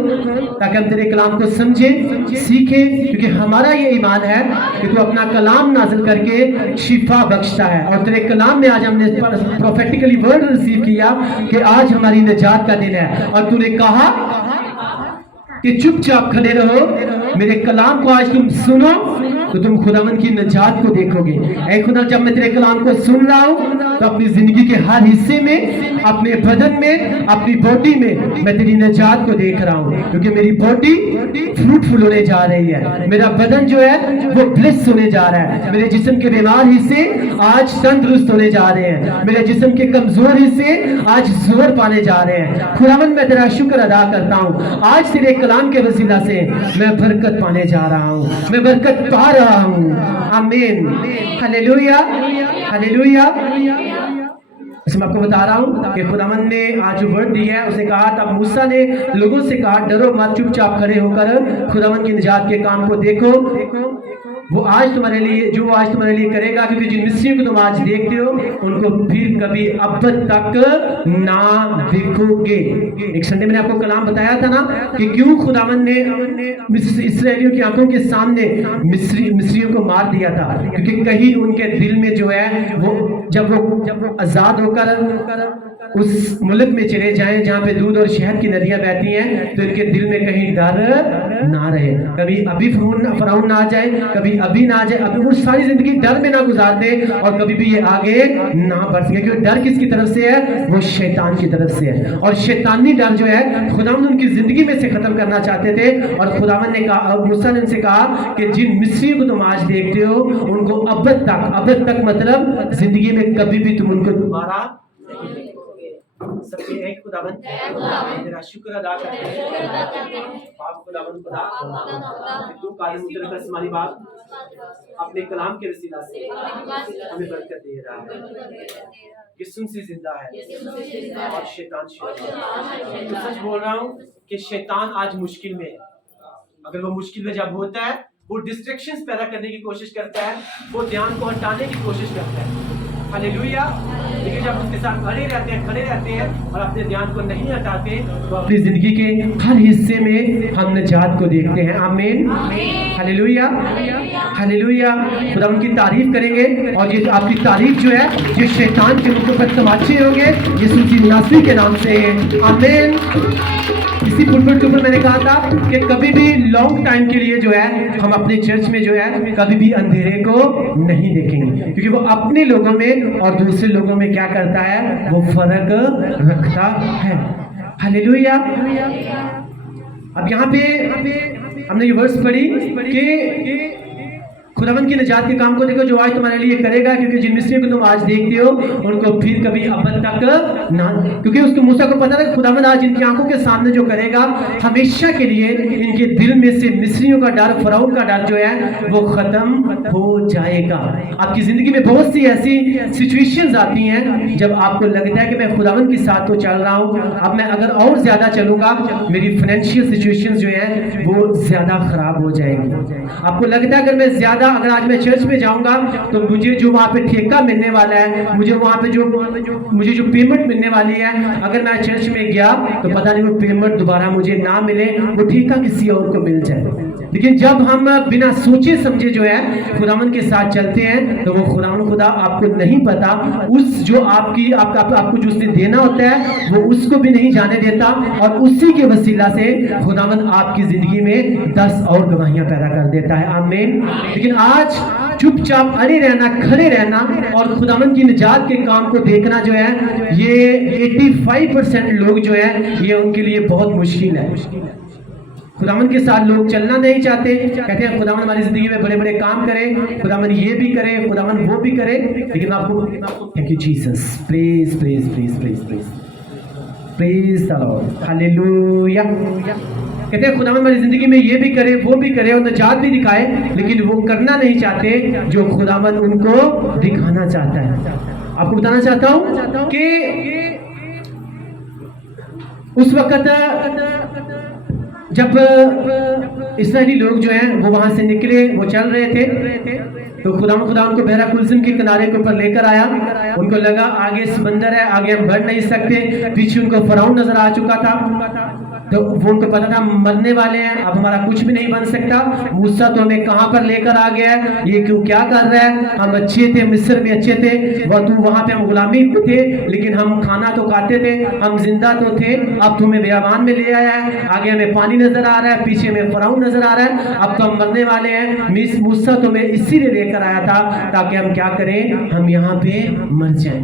ताकि हम तेरे कलाम को समझें, सीखें, क्योंकि हमारा ये ईमान है कि तू अपना कलाम नाजिल करके शिफा बख्शता है। और तेरे कलाम में आज हमने प्रोफेटिकली वर्ड रिसीव किया कि आज हमारी निजात का दिन है, और तूने कहा कि चुपचाप खड़े रहो, मेरे कलाम को आज तुम सुनो तो तुम खुदावन की निजात को देखोगे। ऐ खुदा, जब मैं तेरे कलाम को सुन रहा हूँ तो अपनी जिंदगी के हर हिस्से में, अपने बदन में, अपनी बॉडी में मैं तेरी निजात को देख रहा हूँ, क्योंकि मेरी बॉडी फ्रूटफुल होने जा रही है, मेरा बदन जो है वो ब्लेस होने जा रहा है, मेरे जिस्म के बीमार हिस्से आज तंदुरुस्त होने जा रहे हैं, मेरे जिस्म के कमजोर हिस्से आज जोर पाने जा रहे हैं। खुदावन, मैं तेरा शुक्र अदा करता हूँ, आज तेरे कलाम के वसीला से मैं बरकत पाने जा रहा हूँ, मैं बरकत पा रहा हूँ। आमीन, हालेलुया, हालेलुया। मैं आपको बता रहा हूँ कि खुदावन ने आज जो वर्ड दिया है, उसने कहा तब मूसा ने लोगों से कहा, डरो मत, चुपचाप खड़े होकर खुदावन की निजात के काम को देखो। वो आज तुम्हारे लिए, जो आज तुम्हारे लिए करेगा, क्योंकि जिन मिस्रियों को तुम आज देखते हो उनको फिर कभी अब तक ना देखोगे। एक संडे मैंने आपको कलाम बताया था ना कि क्यों खुदावन ने इस्राएलियों की आंखों के सामने मिस्रियों को मार दिया था, क्योंकि कहीं उनके दिल में जो है वो जब वो आजाद होकर उस मुल्क में चले जाएं जहाँ पे दूध और शहद की नदियां बहती हैं, तो इनके दिल में कहीं डर ना रहे, कभी अभी फराउन ना आ जाए, कभी अभी ना आ जाए, अभी वो सारी जिंदगी डर में ना गुजार दे और कभी भी ये आगे ना बढ़ सके। क्योंकि डर किसकी तरफ से है? वो शैतान की तरफ से है, और शैतानी डर जो है खुदावन उनकी जिंदगी में से खत्म करना चाहते थे। और खुदावन ने कहा, मूसा ने उनसे कहा कि जिन मिस्रियों को तुम आज देखते हो उनको अब तक मतलब जिंदगी में कभी भी तुम उनको दोबारा सबके एक खुदावन तेरा शुक्र अदा करते हैं। बाप खुदावन खुदा, तू कालिम मुतलक आसमानी बाप अपने कलाम के वसीला से हमें बरकत दे रहा है। यीशु से जिंदा है और शैतान तो सच बोल रहा हूँ कि शैतान आज मुश्किल में है। अगर वो मुश्किल में जब होता है, वो डिस्ट्रैक्शंस पैदा करने की कोशिश करता है, वो ध्यान को हटाने की कोशिश करता है। हालेलुया। लेकिन जब उसके साथ खड़े रहते हैं और अपने ध्यान को नहीं हटाते, तो अपनी जिंदगी के हर हिस्से में हम निजात को देखते हैं। आमीन, हालेलुया, हालेलुया। खुदा उनकी तारीफ करेंगे, और ये आपकी तारीफ जो है ये शैतान के मुख पर तमाचे होंगे यीशु की नासरी के नाम से। आमीन। इसी पुलपिट के ऊपर मैंने कहा था कि कभी भी लॉन्ग टाइम के लिए जो है हम अपने चर्च में जो है कभी भी अंधेरे को नहीं देखेंगे, क्योंकि वो अपने लोगों में और दूसरे लोगों में क्या करता है, वो फर्क रखता है। हालेलुया। अब यहाँ पे हमने ये वर्स पढ़ी कि खुदावन की निजात के काम को देखो जो आज तुम्हारे लिए करेगा, क्योंकि जिन मिस्रियों को तुम आज देखते हो उनको फिर कभी अब तक ना, क्योंकि उसको मूसा को पता था खुदावन आज इनकी आंखों के सामने जो करेगा हमेशा के लिए इनके दिल में से मिस्रियों का डर, फराउन का डर जो है वो खत्म हो जाएगा। आपकी जिंदगी में बहुत सी ऐसी सिचुएशंस आती हैं जब आपको लगता है कि मैं खुदावन के साथ तो चल रहा हूँ, अब मैं अगर और ज्यादा चलूंगा मेरी फाइनेंशियल सिचुएशंस जो है वो ज्यादा खराब हो जाएंगी। आपको लगता है अगर आज मैं चर्च में जाऊंगा तो मुझे जो वहां पे ठेका मिलने वाला है, मुझे वहां पे मुझे जो पेमेंट मिलने वाली है, अगर मैं चर्च में गया तो पता नहीं वो पेमेंट दोबारा मुझे ना मिले, वो ठेका किसी और को मिल जाए। लेकिन जब हम बिना सोचे समझे जो है खुदावन के साथ चलते हैं तो वो खुदा आपको नहीं पता, उस जो आपको जो उसने देना होता है वो उसको भी नहीं जाने देता, और उसी के वसीला से खुदावन आपकी जिंदगी में 10 और गवाहियां पैदा कर देता है। आमीन। लेकिन आज चुपचाप अड़े रहना, खड़े रहना और खुदावन की निजात के काम को देखना जो है ये 85% लोग जो है ये उनके लिए बहुत मुश्किल है। खुदावन के साथ लोग चलना नहीं चाहते, कहते हैं खुदावन हमारी जिंदगी में बड़े बड़े काम करे, खुदावन ये भी करे, खुदावन वो भी करे, लेकिन आपको thank you Jesus, please please please please please please the Lord, hallelujah. कहते हैं खुदावन हमारी जिंदगी में ये भी करे, वो भी करे और निजात भी दिखाए, लेकिन वो करना नहीं चाहते जो खुदावन उनको दिखाना चाहता है। आपको बताना चाहता हूँ कि उस वक्त जब इस्राएली लोग जो हैं वो वहां से निकले, वो चल रहे थे, तो खुदा उनको बहरा कुलसुम के किनारे के ऊपर लेकर आया। उनको लगा आगे समंदर है, आगे हम बढ़ नहीं सकते, पीछे उनको फराउन नजर आ चुका था, तो वो उनको पता था मरने वाले हैं, अब हमारा कुछ भी नहीं बन सकता। मूसा तो हमें कहाँ पर लेकर आ गया है, ये क्यों क्या कर रहा है, हम अच्छे थे, मिस्र में अच्छे थे, वहाँ पे हम गुलामी थे लेकिन हम खाना तो खाते थे, हम जिंदा तो थे, अब तुम्हें बेयाबान में ले आया है, आगे हमें पानी नजर आ रहा है, पीछे हमें फराउन नजर आ रहा है, अब तो हम मरने वाले हैं। मूसा तुम्हें इसीलिए लेकर आया था ताकि हम क्या करें, हम यहाँ पे मर जाएं।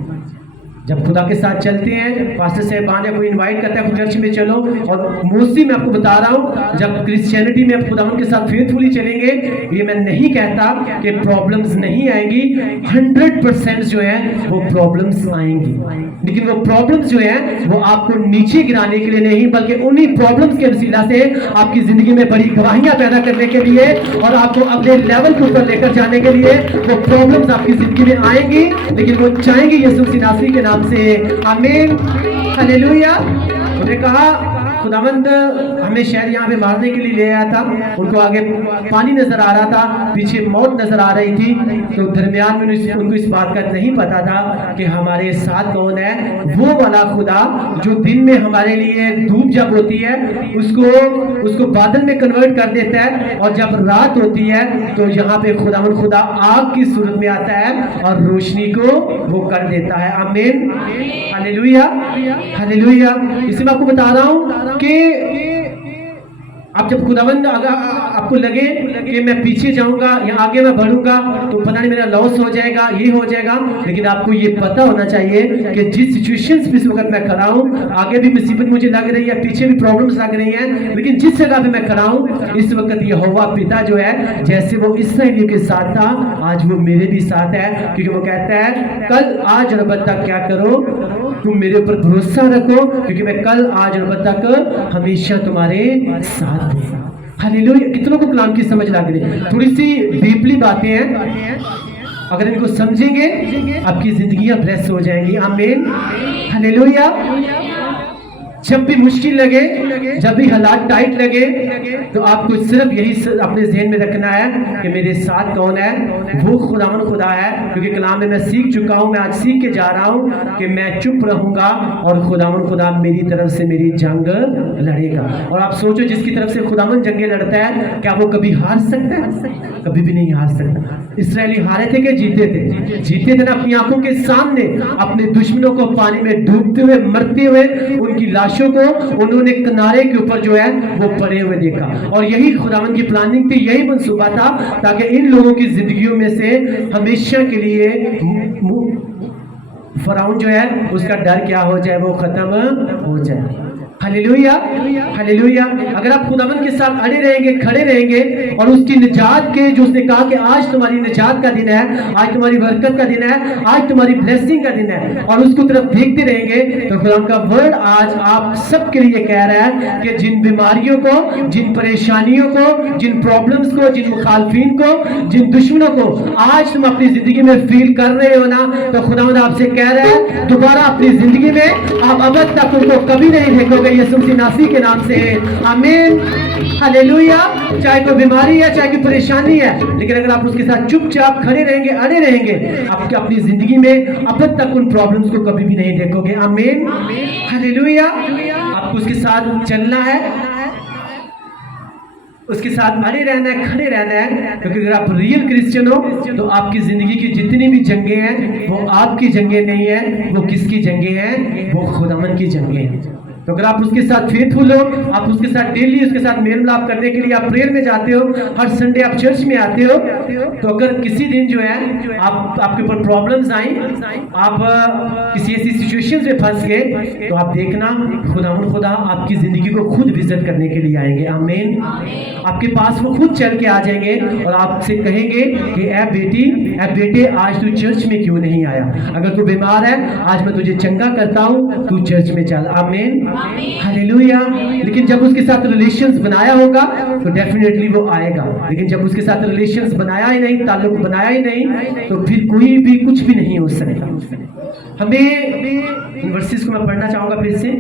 जब खुदा के साथ चलते हैं, पास्टर साहब कोई इनवाइट करता है चर्च में चलो, और मोस्टली मैं आपको बता रहा हूँ जब क्रिश्चियनिटी में आप खुदा के साथ फेथफुली चलेंगे, ये मैं नहीं कहता कि प्रॉब्लम्स नहीं आएंगी, 100% जो है वो प्रॉब्लम्स आएंगी, लेकिन वो प्रॉब्लम्स जो है वो आपको नीचे गिराने के लिए नहीं, बल्कि उन्हीं प्रॉब्लम्स के वसीला से आपकी जिंदगी में बड़ी गवाहियां पैदा करने के लिए और आपको अगले लेवल के ऊपर लेकर जाने के लिए वो प्रॉब्लम्स आपकी जिंदगी में आएंगी, लेकिन वो चाहेंगे यीशु मसीह नासरी के नाम से। आमीन, हालेलुया। उन्होंने कहा खुदावंद हमें शायद यहाँ पे मारने के लिए ले आया था, उनको आगे पानी नजर आ रहा था, पीछे मौत नजर आ रही थी, तो दरमियान में उनको इस बात का नहीं पता था कि हमारे साथ कौन है, वो वाला खुदा जो दिन में हमारे लिए धूप जब होती है उसको बादल में कन्वर्ट कर देता है, और जब रात होती है तो यहाँ पे खुदा आग की सूरत में आता है और रोशनी को वो कर देता है। आमीन, हालेलुया, हालेलुया। इसलिए मैं आपको बता रहा हूँ कि अब जब खुदावंद अगर आपको लगे कि मैं पीछे जाऊंगा या आगे मैं बढ़ूंगा तो पता नहीं मेरा लॉस हो जाएगा, ये हो जाएगा, लेकिन आपको ये पता होना चाहिए कि जिस सिचुएशंस पे इस वक्त मैं खड़ा हूँ, आगे भी मुसीबत मुझे लग रही है, पीछे भी प्रॉब्लम्स लग रही हैं, लेकिन जिस जगह पे मैं खड़ा हूँ इस वक्त यहोवा पिता जो है, जैसे वो इसराइलियों के साथ था आज वो मेरे भी साथ है, क्योंकि वो कहता है कल आज और अब तक क्या करो, तुम मेरे ऊपर भरोसा रखो, क्योंकि मैं कल आज और अब तक हमेशा तुम्हारे साथ। हालेलुया। कितनों को कलाम की समझ लग रही है? थोड़ी सी डीपली बातें हैं, अगर इनको समझेंगे आपकी जिंदगियां ब्लेस हो जाएंगी। आमीन, हालेलुया। जब भी मुश्किल लगे, जब भी हालात टाइट लगे, तो आपको सिर्फ यही अपने जहन में रखना है कि मेरे साथ कौन है, वो खुदा है, क्योंकि कलाम में मैं सीख चुका हूँ, मैं आज सीख के जा रहा हूँ कि मैं चुप रहूंगा और खुदा मेरी तरफ से मेरी जंग लड़ेगा। और आप सोचो जिसकी तरफ से खुदावन जंगें लड़ता है, क्या वो कभी हार सकता है? कभी भी नहीं हार सकता। इसराइली हारे थे कि जीते थे? जीते थे ना, अपनी आंखों के सामने अपने दुश्मनों को पानी में डूबते हुए, मरते हुए, उनकी लाशों को उन्होंने किनारे के ऊपर जो है वो पड़े हुए देखा। और यही खुदावन की प्लानिंग थी, यही मंसूबा था, ताकि इन लोगों की जिंदगियों में से हमेशा के लिए फराउन जो है उसका डर क्या हो जाए, वो खत्म हो जाए। Hallelujah, hallelujah. अगर आप खुदावन के साथ अड़े रहेंगे, खड़े रहेंगे, और उसकी निजात के जो उसने कहा कि आज तुम्हारी निजात का दिन है, आज तुम्हारी बरकत का दिन है, आज तुम्हारी ब्लेसिंग का दिन है, और उसको तरफ देखते रहेंगे, तो खुदा का वर्ड आज आप सबके लिए कह रहा है कि जिन बीमारियों को, जिन परेशानियों को, जिन प्रॉब्लम्स को, जिन मुखालफिन को, जिन दुश्मनों को आज तुम अपनी जिंदगी में फील कर रहे हो ना, तो खुदावंद आपसे कह रहा है दोबारा अपनी जिंदगी में आप अब तक उनको कभी नहीं देखोगे यीशु मसीह नासरी के नाम से। आमीन, हालेलुया। चाहे कोई बीमारी है, चाहे कोई परेशानी है, लेकिन अगर आप उसके साथ चुपचाप खड़े रहेंगे, अड़े रहेंगे, आप अपनी जिंदगी में अब तक उन प्रॉब्लम्स को कभी भी नहीं देखोगे। आमीन, हालेलुया। आपको उसके साथ चलना है, उसके साथ अड़े रहना है, खड़े रहना है, क्योंकि अगर आप रियल क्रिश्चियन हो तो आपकी जिंदगी की जितनी भी जंगें हैं वो आपकी जंगें नहीं है, वो किसकी जंगें हैं? वो खुदावन की जंगें हैं। तो अगर आप उसके साथ फेथफुल हो, आप उसके साथ डेली उसके साथ मेल मिलाप करने के लिए आप प्रेयर में जाते हो, हर संडे आप चर्च में आते हो, तो अगर किसी दिन जो है आपके ऊपर प्रॉब्लम्स आई, आप किसी ऐसी सिचुएशन में फंस गए, तो आप देखना खुदा आपकी जिंदगी को खुद विजिट करने के लिए आएंगे। आमीन। आपके पास वो खुद चल के आ जाएंगे और आपसे कहेंगे कि ए बेटे आज तू चर्च में क्यों नहीं आया? अगर तू बीमार है, आज मैं तुझे चंगा करता हूँ, तू चर्च में चल। आमीन, हालेलुया। लेकिन जब उसके साथ रिलेशंस बनाया होगा तो डेफिनेटली वो आएगा, लेकिन जब उसके साथ रिलेशंस बनाया ही नहीं, ताल्लुक बनाया ही नहीं, तो फिर कोई भी कुछ भी नहीं हो सकता। हमें इन वर्सेस को मैं पढ़ना चाहूंगा फिर से।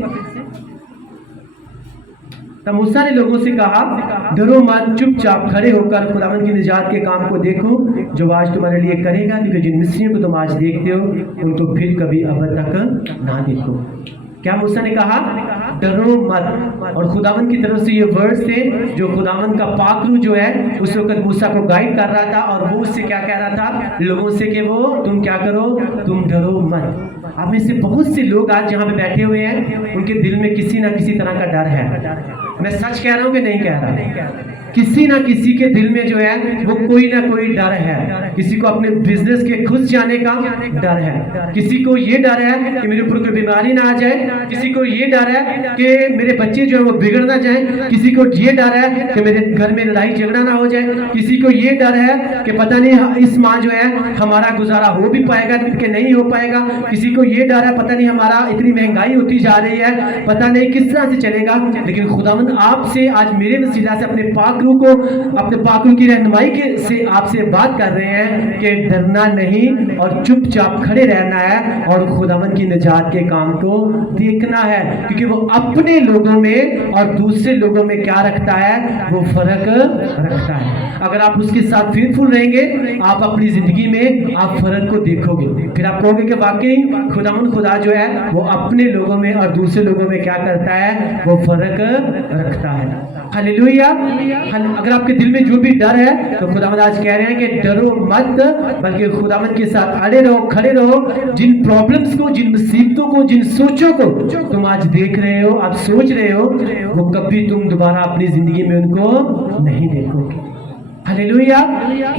तब मूसा ने लोगों से कहा, डरो मत, चुपचाप खड़े होकर खुदावंद की निजात के काम को देखो जो आज तुम्हारे लिए करेगा, क्योंकि जिन मिस्रियों को तुम आज देखते हो उनको फिर कभी अब तक ना देखो। क्या मूसा ने कहा? डरो मत। और खुदावंद की तरफ से ये वर्ड्स थे जो खुदावंद का पाकरू जो है उस वक्त मूसा को गाइड कर रहा था, और वो उससे क्या कह रहा था लोगों से कि वो तुम क्या करो, तुम डरो मत। आप में से बहुत से लोग आज जहाँ पे बैठे हुए हैं उनके दिल में किसी ना किसी तरह का डर है। मैं सच कह रहा हूँ कि नहीं कह रहा? किसी ना किसी के दिल में जो है वो कोई ना कोई डर है। किसी को अपने बिजनेस के खुश जाने का डर है, किसी को ये डर है कि मेरे ऊपर कोई बीमारी ना आ जाए, किसी को ये डर है कि मेरे बच्चे जो है वो बिगड़ ना जाए, किसी को ये डर है कि मेरे घर में लड़ाई झगड़ा ना हो जाए, किसी को ये डर है कि पता नहीं इस माह जो है हमारा गुजारा हो भी पाएगा कि नहीं हो पाएगा, किसी को ये डर है पता नहीं हमारा इतनी महंगाई होती जा रही है, पता नहीं किस तरह से चलेगा। लेकिन खुदावंद आपसे आज मेरे वसीला से अपने पाकरू को, अपने पाकरू की रहनुमाई के से आपसे बात कर रहे हैं कि डरना नहीं और चुपचाप खड़े रहना है और खुदावंद की निजात के काम को देखना है, क्योंकि वो अपने लोगों में और दूसरे लोगों में क्या रखता है, वो फर्क रखता है। अगर आप उसके साथ फेथफुल रहेंगे आप अपनी जिंदगी में आप फर्क को देखोगे, फिर आप कहोगे कि वाकई खुदावंद खुदा जो है वो अपने लोगों में और दूसरे लोगों में क्या करता है, वो फर्क रखता है। हालेलुया। अगर आपके दिल में जो भी डर है तो खुदावंद आज कह रहे हैं कि डरो मत, बल्कि खुदावंद के साथ अड़े रहो, खड़े रहो। जिन प्रॉब्लम्स को, जिन मुसीबतों को, जिन सोचों को तुम आज देख रहे हो, आप सोच रहे हो, वो कभी तुम दोबारा अपनी जिंदगी में उनको नहीं देखोगे। हालेलुया।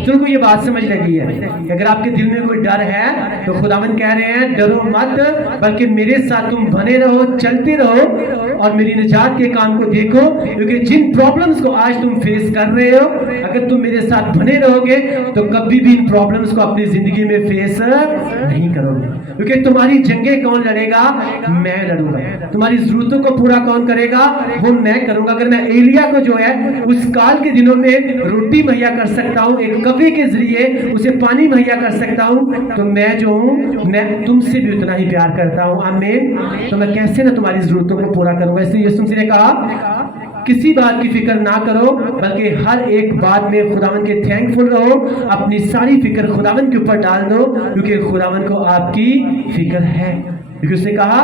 तुमको ये बात समझ लगी है कि अगर आपके दिल में कोई डर है तो खुदावंद कह रहे हैं डरो मत, बल्कि मेरे साथ तुम बने रहो, चलते रहो और मेरी निजात के काम को देखो, क्योंकि जिन प्रॉब्लम्स को आज तुम फेस कर रहे हो अगर तुम मेरे साथ बने रहोगे तो कभी भी इन प्रॉब्लम्स को अपनी जिंदगी में फेस नहीं करोगे, क्योंकि तुम्हारी जंगें कौन लड़ेगा, मैं लड़ूंगा। तुम्हारी जरूरतों को पूरा कौन करेगा, वो मैं करूंगा। अगर मैं एलिया को जो है उस काल के दिनों में रोटी मुहैया कर सकता हूँ, एक कवे के जरिए उसे पानी मुहैया कर सकता हूँ, तो मैं जो हूँ मैं तुमसे भी उतना ही प्यार करता हूँ। आमीन। तो मैं कैसे ना तुम्हारी जरूरतों को पूरा करूंगा। इसलिए यीशु मसीह ने कहा किसी बात की फिक्र ना करो, बल्कि हर एक बात में खुदावंद के थैंकफुल रहो, अपनी सारी फिक्र खुदावंद के ऊपर डाल दो, क्योंकि खुदावंद को आपकी फिक्र है। क्योंकि उसने कहा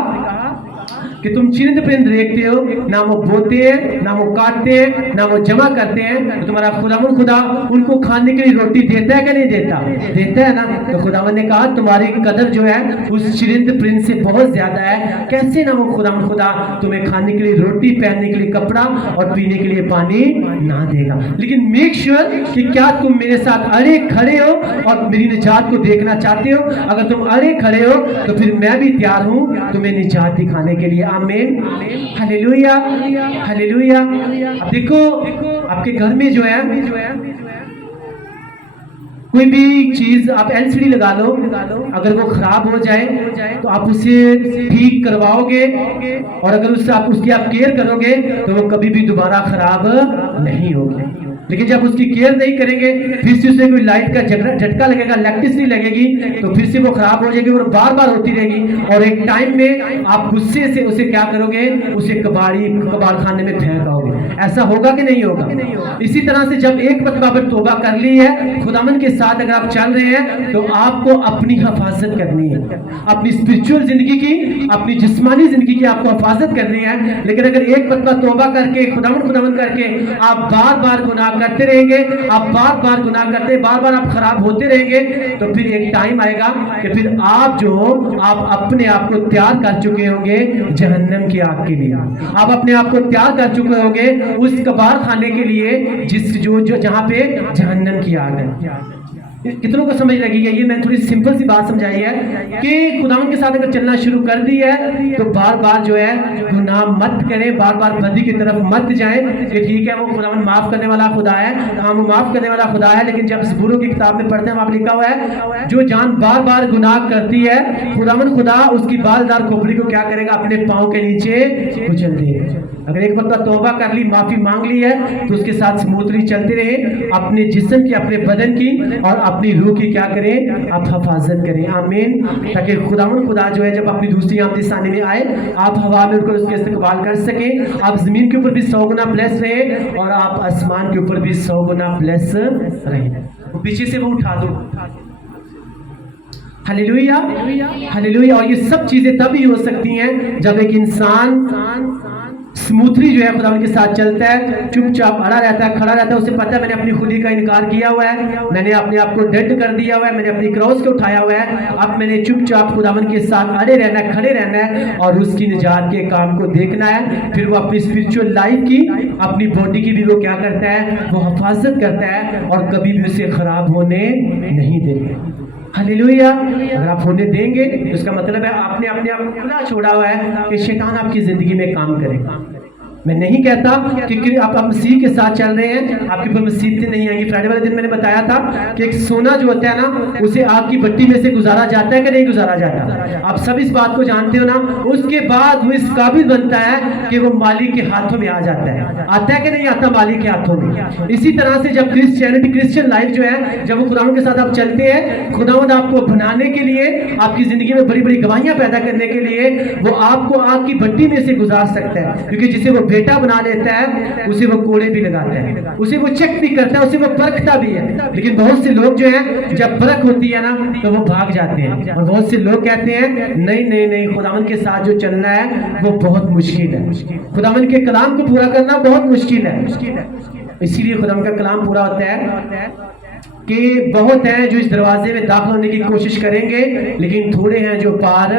कि तुम चिरिंद परिंद देखते हो, ना वो बोते हैं, ना वो काटते हैं, ना वो जमा करते हैं, तो तुम्हारा खुदावंद खुदा उनको खाने के लिए रोटी देता है कि नहीं देता? देता है ना। तो खुदावंद ने कहा तुम्हारी कदर जो है उस चिरिंद परिंद से बहुत ज्यादा है। कैसे ना वो खुदावंद खुदा तुम्हें खाने के लिए रोटी, पहनने के लिए कपड़ा और पीने के लिए पानी ना देगा। लेकिन मेक श्योर कि क्या तुम मेरे साथ अड़े खड़े हो और मेरी निजात को देखना चाहते हो। अगर तुम अड़े खड़े हो तो फिर मैं भी तैयार हूं तुम्हें निजात दिखाने के लिए। आमीन। हालेलुया। हालेलुया। अब देखो आपके घर में जो है कोई भी चीज आप एलसीडी लगा लो, अगर वो खराब हो जाए तो आप उसे ठीक करवाओगे, और अगर उससे आप उसकी आप केयर करोगे तो वो कभी भी दोबारा खराब नहीं होगी। लेकिन जब उसकी केयर नहीं करेंगे, फिर से उसे कोई लाइट का झटका लगेगा, इलेक्ट्रिसिटी लगेगी, तो फिर से वो खराब हो जाएगी और बार बार होती रहेगी, और एक टाइम में आप गुस्से से उसे क्या करोगे, उसे कबाड़ खाने में फेंकोगे। ऐसा होगा कि नहीं होगा? इसी तरह से जब एक मरतबा पर तौबा कर ली है, खुदावंद के साथ अगर आप चल रहे हैं, तो आपको अपनी हिफाजत करनी है, अपनी स्पिरिचुअल जिंदगी की, अपनी जिस्मानी जिंदगी की आपको हिफाजत करनी है। लेकिन अगर एक मरतबा तौबा करके खुदावंद करके आप बार बार गुनाह करते रहेंगे, आप बार बार गुनाह करते, बार बार आप खराब होते रहेंगे, तो फिर एक टाइम आएगा कि फिर आप जो आप अपने आप को तैयार कर चुके होंगे जहन्नम की आग के लिए। आप अपने आप को तैयार कर चुके होंगे उस कबाड़ खाने के लिए जिस जो जहां पे जहन्नम की आग है। कितनों को समझ लगी है? ये मैंने थोड़ी सिंपल सी बात समझाई है कि खुदावंद के साथ अगर चलना शुरू कर दी है तो बार बार जो है गुनाह मत करें, बार बार बदी की तरफ मत जाएं। कि ठीक है वो खुदावंद माफ करने वाला खुदा है, हाँ वो माफ करने वाला खुदा है, लेकिन जब ज़बूरों की किताब में पढ़ते हैं वहां लिखा हुआ है जो जान बार बार गुनाह करती है खुदावंद खुदा उसकी बालदार खोपड़ी को क्या करेगा, अपने पाँव के नीचे कुचल देगा। अगर एक बंदा तौबा कर ली, माफी मांग ली है, तो उसके साथ स्मूथली चलते रहे, अपने जिस्म की, अपने बदन की और अपनी रूह की क्या करें, आप हिफाजत करें। आमीन। ताकि खुदा जो है जब अपनी दूसरी आमदी सानी में आए, आप हवा में उठकर उसके इस्तेमाल कर सकें, आप जमीन के ऊपर भी 100 गुना ब्लेस रहे और आप आसमान के ऊपर भी 100 गुना ब्लेस रहे। पीछे से वो उठा दो। Hallelujah, hallelujah. और ये सब चीजें तभी हो सकती हैं जब एक इंसान स्मूथली जो है खुदा के साथ चलता है, चुपचाप अड़ा रहता है, खड़ा रहता है। उसे पता है मैंने अपनी खुदी का इनकार किया हुआ है, मैंने अपने आप को डेड कर दिया हुआ है, मैंने अपनी क्रॉस को उठाया हुआ है, अब मैंने चुपचाप खुदावन के साथ अड़े रहना है, खड़े रहना है और उसकी निजात के काम को देखना है। फिर वो अपनी स्पिरिचुअल लाइफ की, अपनी बॉडी की भी वो क्या करता है, वो हिफाजत करता है और कभी भी उसे खराब होने नहीं देगा। हालेलुया। अगर आप होने देंगे तो इसका मतलब है आपने अपने आप को खुला छोड़ा हुआ है कि शैतान आपकी जिंदगी में काम करेगा। मैं नहीं कहता कि आप मसीह के साथ चल रहे हैं आपके ऊपर मुसीबतें नहीं आएंगी। फ्राइडे वाले दिन मैंने बताया था कि एक सोना जो होता है ना, उसे आग की भट्टी में से गुजारा जाता है कि नहीं गुजारा जाता। आप सब इस बात को जानते हो ना। उसके बाद वो इस काबिल बनता है कि वो मालिक के हाथों में आ जाता है। आता है कि नहीं आता मालिक के हाथों में। इसी तरह से जब क्रिश्चियन लाइफ जो है, जब वो खुदावंद के साथ आप चलते हैं, खुदावंद आपको बनाने के लिए, आपकी जिंदगी में बड़ी बड़ी गवाहियां पैदा करने के लिए वो आपको आग की भट्टी में से गुजार सकता है। क्योंकि जिसे वो बेटा बना लेता है उसे वो कोड़े भी लगाता है, उसे वो चेक भी करता है, उसे वो परखता भी है। लेकिन बहुत से लोग जो है जब परख होती है ना तो वो भाग जाते हैं और बहुत से लोग कहते हैं नहीं नहीं नहीं, खुदावंद के साथ जो चलना है वो बहुत मुश्किल है, खुदावंद के कलाम को पूरा करना बहुत मुश्किल है। इसीलिए खुदावंद का कलाम पूरा होता है कि बहुत हैं जो इस दरवाजे में दाखिल होने की कोशिश करेंगे, लेकिन थोड़े हैं जो पार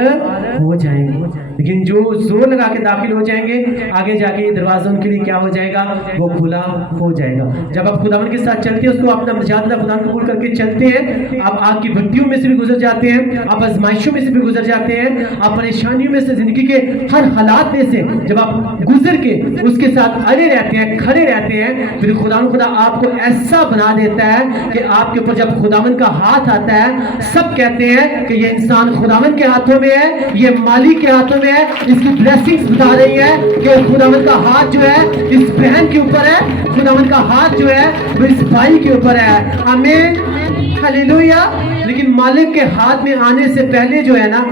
हो जाएंगे। लेकिन जो जोर लगा के दाखिल हो जाएंगे, आगे जाके ये दरवाजा उनके लिए क्या हो जाएगा, वो खुला हो जाएगा। जब आप खुदावन के साथ चलते हैं, उसको अपना मजादा खुदा कबूल करके चलते हैं, आप आग की भट्टियों में से भी गुजर जाते हैं, आप आजमाइशों में से भी गुजर जाते हैं, आप परेशानियों में से, जिंदगी के हर हालात में से जब आप गुजर के उसके साथ अड़े रहते हैं, खड़े रहते हैं, फिर खुदा आपको ऐसा बना देता है कि आपके ऊपर जब खुदावन का हाथ आता है, सब कहते हैं कि ये इंसान खुदावन के हाथों में है, ये मालिक के हाथों में है। इसकी ब्लेसिंग्स बता रही है कि खुदावन का हाथ जो है इस बहन के ऊपर है, खुदावन का हाथ जो है वो इस भाई के ऊपर है। आमीन, हालेलुया। लेकिन मालिक के हाथ में आने से पहले जो है ना,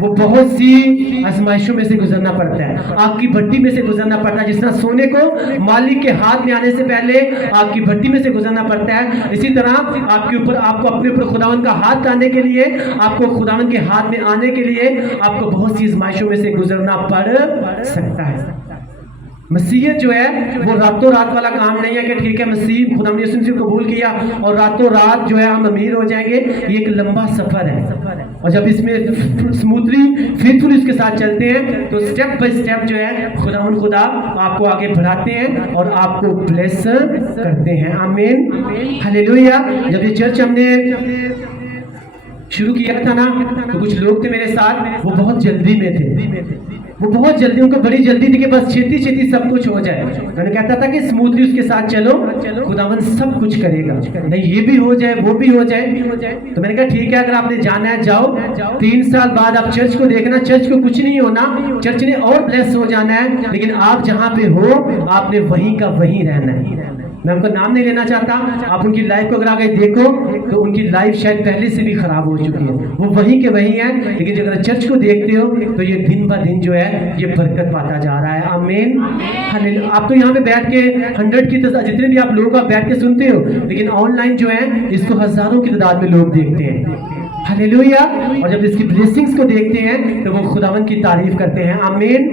वो बहुत सी आजमाइशों में से गुजरना पड़ता है, आग की भट्टी में से गुजरना पड़ता है। जिस तरह सोने को मालिक के हाथ में आने से पहले आग की भट्टी में से गुजरना पड़ता है, इसी तरह आपके ऊपर, आपको अपने ऊपर खुदावन का हाथ लाने के लिए, आपको खुदावन के हाथ में आने के लिए आपको बहुत सी आजमाइशों में से गुजरना पड़ सकता है। मसीहत जो है वो रातों रात वाला काम नहीं है कि ठीक है मसीह खुदा ने यीशु को कबूल किया और रातों रात जो है हम अमीर हो जाएंगे। ये एक लंबा सफर है और जब इसमें स्मूथली फेथफुली उसके साथ चलते हैं तो स्टेप बाय स्टेप जो है खुदा आपको आगे बढ़ाते हैं और आपको ब्लेस करते हैं। आमीन, हालेलुया। जब ये चर्च हमने शुरू किया था ना, तो कुछ लोग थे मेरे साथ, वो बहुत जल्दी में थे, वो बहुत जल्दी, उनको बड़ी जल्दी थी कि बस छेती छेती सब कुछ हो जाए। मैंने कहता था कि स्मूथली उसके साथ चलो, खुदावन सब कुछ करेगा, नहीं ये भी हो जाए वो भी हो जाए। तो मैंने कहा ठीक है, अगर आपने जाना है जाओ। 3 साल बाद आप चर्च को देखना, चर्च को कुछ नहीं होना, चर्च ने और ब्लेस हो जाना है, लेकिन आप जहाँ पे हो आपने वहीं का वहीं रहना है। मैं उनका नाम नहीं लेना चाहता, आप उनकी लाइफ को अगर आगे देखो तो उनकी लाइफ शायद पहले से भी खराब हो चुकी है, वो वहीं के वहीं है। लेकिन अगर चर्च को देखते हो तो ये दिन ब दिन जो है ये बरकत पाता जा रहा है। आमीन, हालेलुया। आप तो यहाँ पे बैठ के 100 की जितने भी आप लोग आप बैठ के सुनते हो, लेकिन ऑनलाइन जो है इसको हजारों की तादाद में लोग देखते हैं। हालेलुया। और जब इसकी ब्लेसिंग्स को देखते हैं तो वो खुदावन की तारीफ करते हैं। आमीन,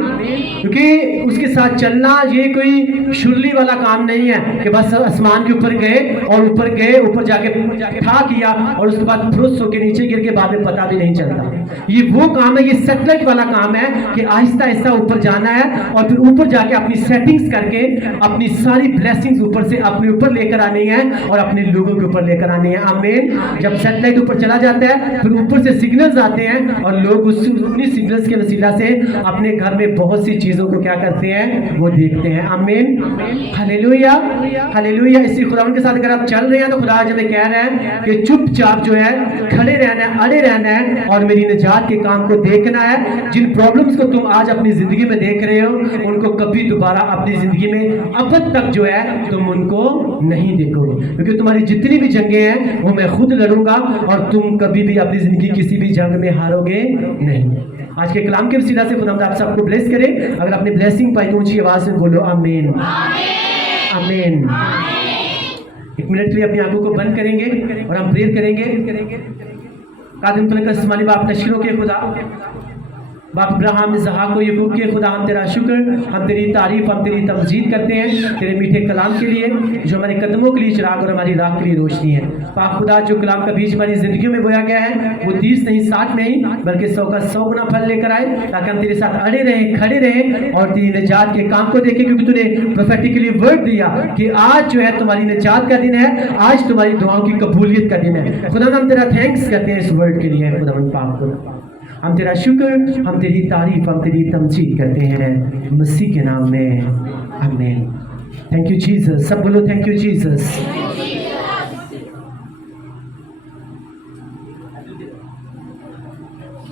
क्योंकि उसके साथ चलना ये कोई शुरली वाला काम नहीं है कि बस आसमान के ऊपर गए और ऊपर जाके ठा किया और उसके बाद फुरुस होके नीचे गिर के बाद में पता भी नहीं चलता। ये वो काम है, ये सेटलाइट वाला काम है कि आहिस्ता आहिस्ता ऊपर जाना है और फिर ऊपर जाके अपनी सेटिंग्स करके अपनी सारी ब्लेसिंग्स ऊपर से अपने ऊपर लेकर आनी है और अपने लोगों के ऊपर लेकर आनी है। आमीन। जब सेटलाइट ऊपर चला जाता है है, फिर ऊपर से सिग्नल्स आते हैं और लोग उन्हीं सिग्नल्स के वसीला से अपने घर में बहुत सी चीजों को क्या करते हैं, वो देखते हैं। आमीन, हालेलुया, हालेलुया। इसी खुदावन के साथ अगर आप चल रहे हैं तो खुदा आज हमें कह रहे हैं कि चुपचाप जो है खड़े रहना है, अड़े रहना है और मेरी निजात के काम को देखना है। जिन प्रॉब्लम्स को तुम आज अपनी जिंदगी में देख रहे हो उनको कभी दोबारा अपनी जिंदगी में अब तक जो है तुम उनको नहीं देखोगे, क्योंकि तुम्हारी जितनी भी जंगें हैं वो मैं खुद लड़ूंगा और तुम कभी भी अपनी जिंदगी किसी भी जंग में हारोगे नहीं। आज के कलाम के वसीला से खुदा आप सबको ब्लेस करे। अगर आपने ब्लेसिंग पाई तो ऊंची आवाज में बोलो आमीन, आमीन। एक मिनट के लिए अपनी आंखों को बंद करेंगे और हम प्रेयर करेंगे। कादिम तुल्य का समानी बाप नशीरों के खुदा, बाप इब्राहिम इसहाक को यकूब के खुदा, हम तेरा शुक्र, हम तेरी तारीफ, हम तेरी तमजीद करते हैं तेरे मीठे कलाम के लिए जो हमारे कदमों के लिए चिराग और हमारी राह के लिए रोशनी है। पाक खुदा, जो कलाम का बीज हमारी जिंदगी में बोया गया है वो 30 नहीं 60 नहीं बल्कि 100 का 100 गुना फल लेकर आए, ताकि हम तेरे साथ अड़े रहें, खड़े रहें और तेरी निजात के काम को देखें, क्योंकि तूने प्रोफेटिकली वर्ड दिया कि आज जो है तुम्हारी निजात का दिन है, आज तुम्हारी दुआओं की कबूलियत का दिन है। खुदा हम तेरा थैंक्स करते हैं इस वर्ड के लिए। खुदा पाक को हम तेरा शुक्र, हम तेरी तारीफ, हम तेरी तमजीद करते हैं मसीह के नाम में, आमीन। Thank you Jesus. सब बोलो थैंक यू जीसस।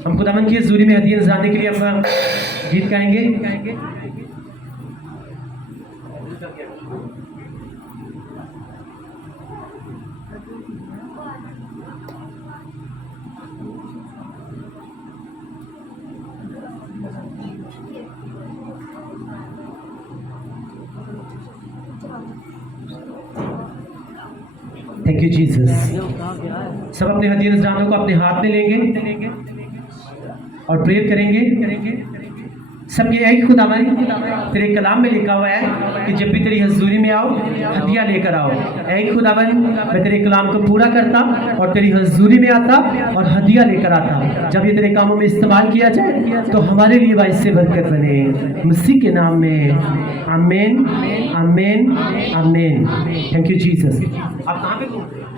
हम खुदावन की हजूरी में हदीया नज़राने के लिए अपना गीत गाएंगे। Thank you Jesus. सब अपने हदीया नज़रानों को अपने हाथ में लेंगे और प्रेयर करेंगे। सब ये है कि खुदावन तेरे कलाम में लिखा हुआ है कि जब भी तेरी हजूरी में आओ हदिया लेकर आओ। ऐ खुदावन मैं तेरे कलाम को पूरा करता और तेरी हजूरी में आता और हदिया लेकर आता। जब ये तेरे कामों में इस्तेमाल किया जाए तो हमारे लिए बाइस से बरकत बने, मसीह के नाम में, आमीन, आमीन, आमीन। Thank you Jesus. आप कहाँ पे घूम रहे हैं?